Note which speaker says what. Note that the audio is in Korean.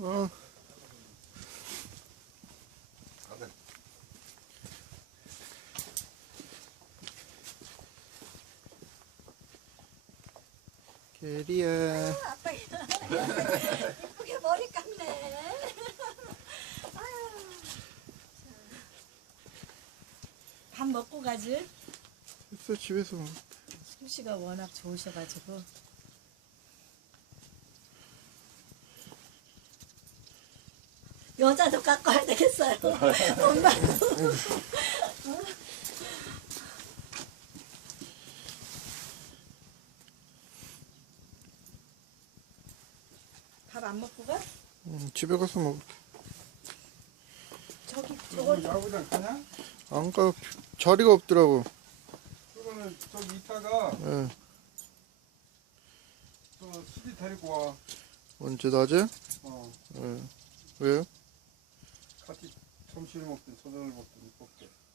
Speaker 1: 어. 게리야.
Speaker 2: 아빠 이쁘게 머리 감네. 밥 먹고 가지?
Speaker 1: 있어, 집에서 먹어.
Speaker 2: 솜씨가 워낙 좋으셔가지고. 여자도 갖고 와야 되겠어요. 엄마도. 밥 안 먹고 가?
Speaker 1: 집에 가서 먹을게.
Speaker 2: 저거
Speaker 3: 야구장 가냐?
Speaker 1: 안 가, 자리가 없더라고.
Speaker 3: 그러면은 저기 이따가
Speaker 1: 예.
Speaker 3: 저 수지 데리고 와.
Speaker 1: 언제, 낮에?
Speaker 3: 어.
Speaker 1: 예. 왜요?
Speaker 3: 같이 점심을 먹든 저녁을 먹든 먹게.